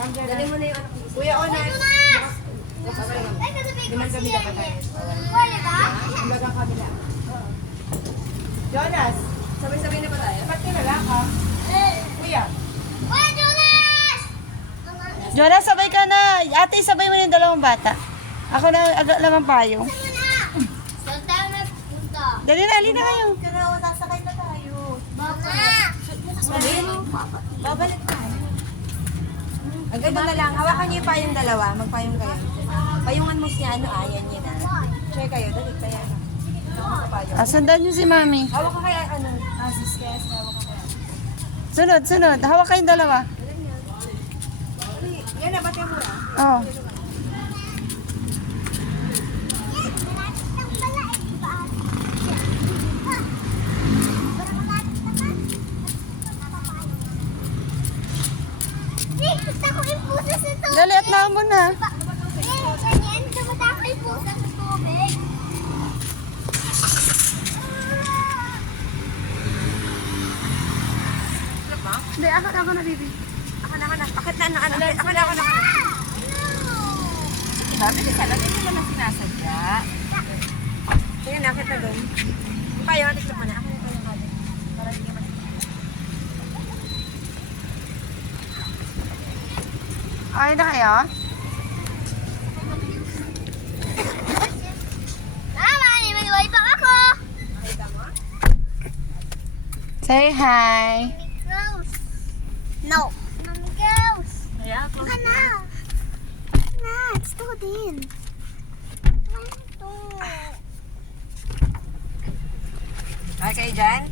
Dali mo na yung anak mo. Kuya Onas. Liman kami dapat tayo. Hanggang kabila. Jonas. Sabay-sabay na ba tayo? Ba't kilala ka? Kuya. Jonas, sabay ka na. Ate, sabay mo na yung dalawang bata. Ako na naman payo. Saan tayo nagpunta? Dali na, alin na kayo. Sasakay na tayo. Babalik tayo. Ang ganda na lang. Hawakan niyo pa yung dalawa. Magpayong kayo. Payungan mo siya. Ayan niya na. Share kayo. Dali kaya. Sundan niyo si Mami. Hawak ka kaya sis Kes. Hawak ka kaya. Sunod, sunod. Hawak kayong dalawa. Yan na, batay mo na. Oo. Gusto ko yung pusa sa tubig. Dali at na mo na. Ganyan, gusto ko yung pusa sa tubig. Hindi, ako na, baby. Ako na. Bakit na? Ako na. Sabi ni Sala, hindi naman sinasadya. Sige na, kita doon. Payo, atik na muna. Ako na tayo nga doon. Para hindi ka Okay na kayo? Mama, may pa ako. Say hi. Girls. No. Mommy girls. Kaya ako. Ano? Na, gusto ko din. Ano to? Okay kayo dyan?